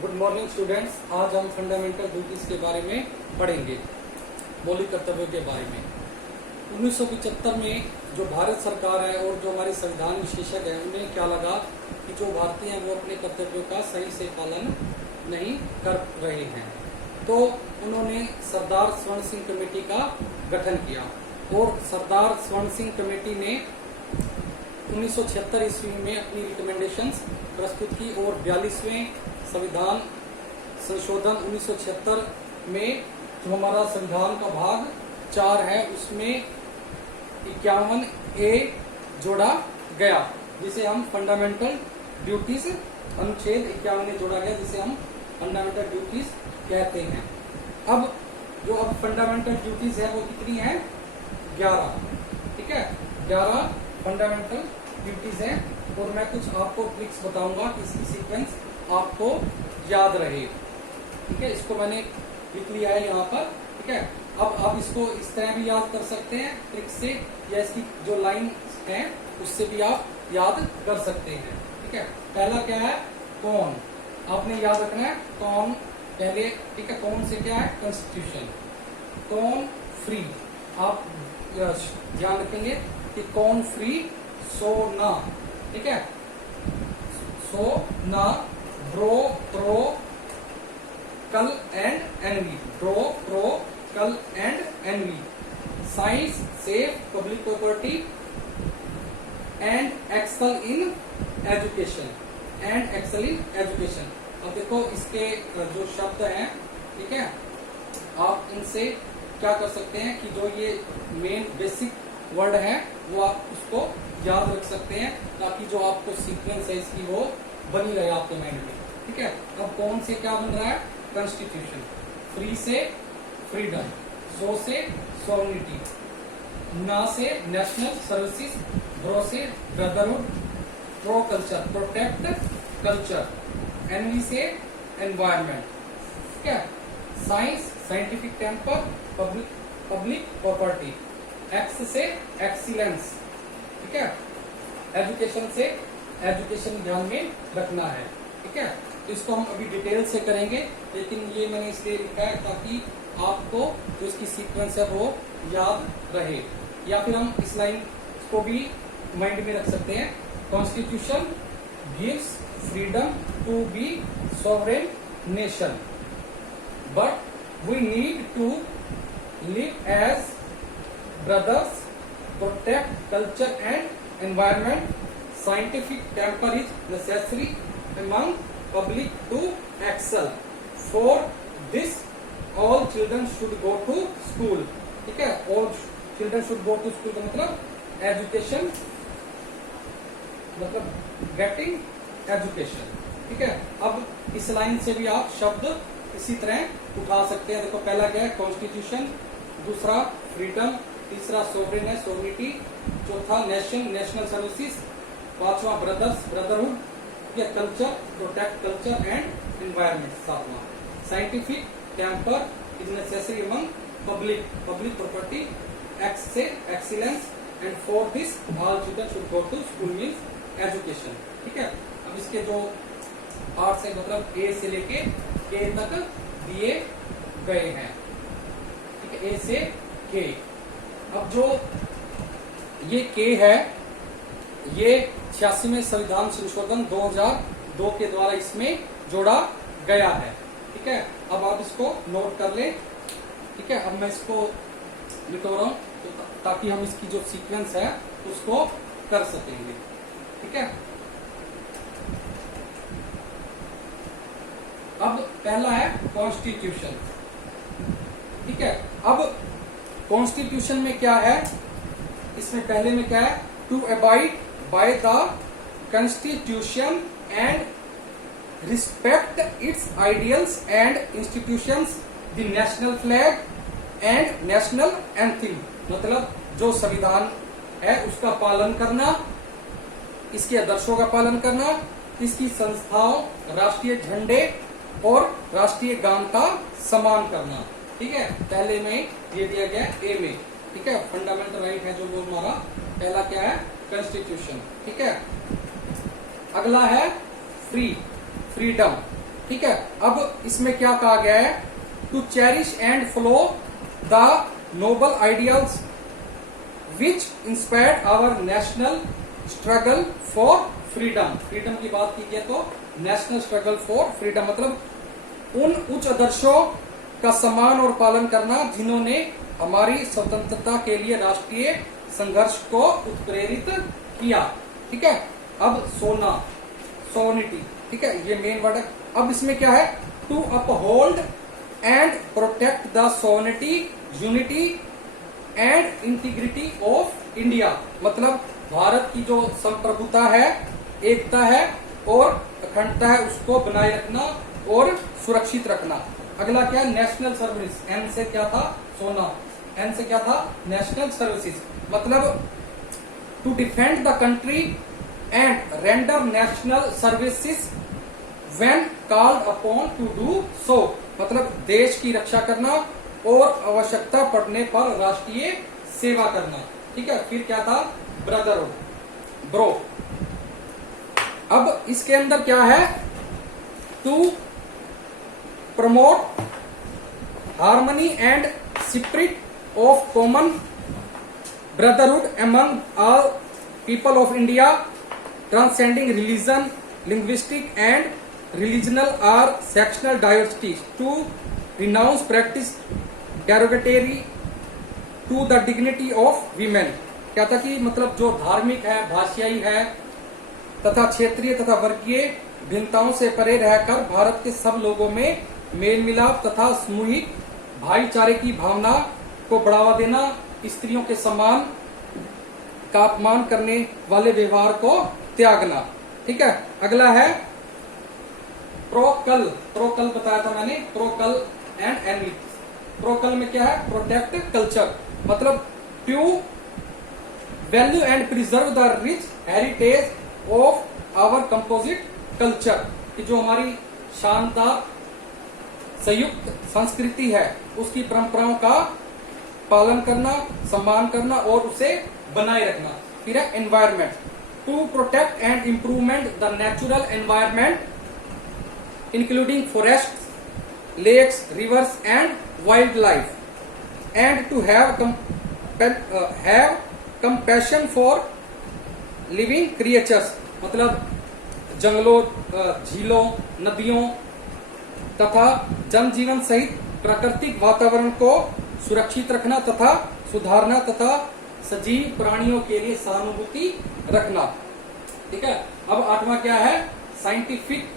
Good morning students. आज हम fundamental duties के बारे में पढ़ेंगे, मौलिक कर्तव्यों के बारे में। 1975 में जो भारत सरकार है और जो हमारे संविधान विशेषज्ञ हैं, उन्हें क्या लगा कि जो भारतीय हैं वो अपने कर्तव्यों का सही से पालन नहीं कर रहे हैं, तो उन्होंने सरदार स्वर्ण सिंह कमेटी का गठन किया और सरदार स्वर्ण सिंह कमेटी ने 1976 ईस्वी में अपनी रिकमेंडेशंस प्रस्तुत की और 42वें संविधान संशोधन 1976 में जो हमारा संविधान का भाग 4 है उसमें 51A जोड़ा गया, जिसे हम फंडामेंटल ड्यूटीज अनुच्छेद 51 में जोड़ा गया, जिसे हम फंडामेंटल ड्यूटीज कहते हैं। अब फंडामेंटल ड्यूटीज है वो कितनी है? 11। ठीक है, 11 फंडामेंटल ड्यूटीज हैं और मैं कुछ आपको ट्रिक्स बताऊंगा कि इसकी सीक्वेंस आपको याद रहे। ठीक है, इसको मैंने लिख लिया है यहाँ पर। ठीक है, अब आप इसको इस तरह भी याद कर सकते हैं ट्रिक से, या इसकी जो लाइन है उससे भी आप याद कर सकते हैं। ठीक है, पहला क्या है? कौन। आपने याद रखना है कौन पहले। ठीक है, कौन से क्या है? कॉन्स्टिट्यूशन। कौन फ्री, आप ध्यान रखेंगे कि कौन फ्री सो ना। ठीक है, सो ना, bro pro cul and envi, bro pro cul and envi, science safe public property and excel in education, and excel in education. अब देखो इसके जो शब्द हैं, ठीक है, आप इनसे क्या कर सकते हैं कि जो ये मेन बेसिक वर्ड है वो आप उसको याद रख सकते हैं, ताकि जो आपको सीक्वेंस है इसकी वो बनी रहे आपके माइंड में। ठीक है, अब कौन से क्या बन रहा है? कॉन्स्टिट्यूशन। फ्री से फ्रीडम, सो से सॉवरेनिटी, ना से नेशनल सर्विसेज, ब्रो से brotherhood, pro culture protect culture, envi से एनवायरमेंट। ठीक है, science scientific temper, public property, x से एक्सीलेंस। ठीक है, एजुकेशन से एजुकेशन ध्यान में रखना है। ठीक है, तो इसको हम अभी डिटेल से करेंगे, लेकिन ये मैंने इसलिए लिखा है ताकि आपको जो इसकी सीक्वेंस है वो याद रहे, या फिर हम इस लाइन को भी माइंड में रख सकते हैं। Constitution gives freedom to be sovereign nation, but we need to live as brothers, protect culture and environment, scientific temper is necessary among public to excel, for this all children should go to school। ठीक है, all children should go to school का मतलब education, मतलब getting education। ठीक है, अब इस line से भी आप शब्द इसी तरह उठा सकते हैं। देखो पहला क्या है? कॉन्स्टिट्यूशन, दूसरा फ्रीडम, तीसरा सोवरेन है सोवरेनिटी, चौथा नेशन नेशनल सर्विसेज, पांचवा brothers brotherhood, culture protect culture and environment, सातवां scientific temper is necessary among public property, x से excellence, and for this all children should go to school means education. ठीक है, अब इसके जो parts है मतलब ए से लेके के तक दिए गए हैं। ठीक है, ए से के। अब जो ये के है ये 86वें संविधान संशोधन 2002 के द्वारा इसमें जोड़ा गया है। ठीक है, अब आप इसको नोट कर ले। ठीक है, अब मैं इसको लिख रहा हूं ताकि हम इसकी जो सीक्वेंस है उसको कर सकेंगे। ठीक है, अब पहला है कॉन्स्टिट्यूशन। ठीक है, अब कॉन्स्टिट्यूशन में क्या है? इसमें पहले में क्या है? To abide by the constitution and respect its ideals and institutions, the national flag and national anthem, मतलब जो संविधान है उसका पालन करना, इसके आदर्शों का पालन करना, इसकी संस्थाओं, राष्ट्रीय झंडे और राष्ट्रीय गान का सम्मान करना। ठीक है, पहले में ये दिया गया ए में। ठीक है, फंडामेंटल राइट है जो वो हमारा पहला क्या है? कॉन्स्टिट्यूशन। ठीक है, अगला है फ्री, फ्रीडम। ठीक है। अब इसमें क्या कहा गया है, to cherish and follow the noble ideals which inspired our national struggle for freedom. Freedom की बात कीजिए तो नेशनल स्ट्रगल फॉर फ्रीडम मतलब उन उच्च आदर्शों का सम्मान और पालन करना जिन्होंने हमारी स्वतंत्रता के लिए राष्ट्रीय संघर्ष को उत्प्रेरित किया। ठीक है। अब सोना, सोनिटी, ठीक है, ये मेन वर्ड है। अब इसमें क्या है, to uphold and protect the sovereignty, unity and integrity of India मतलब भारत की जो संप्रभुता है, एकता है और अखंडता है, उसको बनाए रखना और सुरक्षित रखना। अगला क्या है, नेशनल सर्विस। एन से क्या था, सोना। एन से क्या था, नेशनल सर्विसेज मतलब to defend the country and render national services when called upon to do so मतलब देश की रक्षा करना और आवश्यकता पड़ने पर राष्ट्रीय सेवा करना। ठीक है। फिर क्या था, ब्रदरहुड, ब्रो। अब इसके अंदर क्या है, to promote harmony and spirit of common brotherhood among all people of India transcending religion, linguistic and regional और sectional diversity, to renounce practice derogatory to the dignity of women. क्या था कि मतलब जो धार्मिक है, भाषाई है तथा क्षेत्रीय तथा वर्गीय भिन्नताओं से परे रहकर भारत के सब लोगों में मेल मिलाप तथा सामूहिक भाईचारे की भावना को बढ़ावा देना, स्त्रियों के सम्मान का अपमान करने वाले व्यवहार को त्यागना। ठीक है। अगला है प्रोकल। प्रोकल बताया था मैंने, प्रोकल एंड एनवी। प्रोकल में क्या है, प्रोटेक्ट कल्चर मतलब to value and preserve the rich heritage of our composite culture कि जो हमारी शानदार संयुक्त संस्कृति है उसकी परंपराओं का पालन करना, सम्मान करना और उसे बनाए रखना। फिर है environment, to protect and improvement the natural environment including forest, lakes, rivers and wild life and to have compassion for living creatures मतलब जंगलों, झीलों, नदियों तथा जनजीवन सहित प्राकृतिक वातावरण को सुरक्षित रखना तथा सुधारना तथा सजीव प्राणियों के लिए सहानुभूति रखना। ठीक है। अब 8वां क्या है, साइंटिफिक